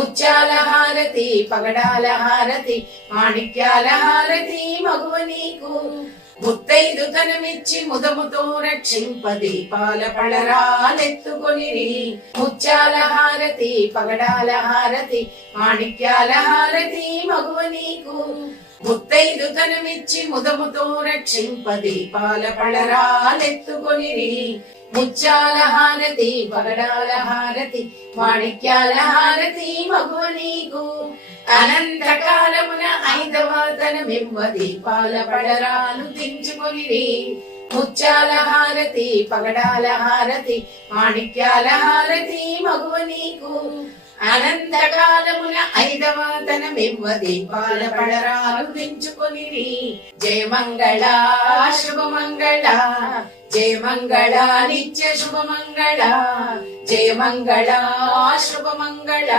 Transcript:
ముత్యాల హారతి పగడాల హారతి మాణిక్యాల హారతి మగువ నీకు ముత్తైదు తనమిచ్చి ముదముతో రక్షింప దీపాల పళరాలెత్తుకొనిరి ముత్యాల హారతి పగడాల హారతి మాణిక్యాల హారతి మగువ నీకు ముత్తైదు తనమిచ్చి ముదముతో రక్షింప దీపాల పళరాలెత్తుకొనిరి ముత్యాల హారతి పగడాల హారతి మాణిక్యాల హారతి మగువ నీకు అనంతకాలమున ఐదవ తనమివ్వ దీపాల పడరాలు తెంచుకొనిరి ముత్యాల హారతి పగడాల హారతి మాణిక్యాల హారతి మగువ నీకు అనంతకాలమున ఐదవ తనమివ్వ దీపాల పడరాలు తెంచుకొనిరి జయ మంగళ శుభమంగళ జయ మంగళ నిత్య శుభమంగళ జయ మంగళ శుభమంగళ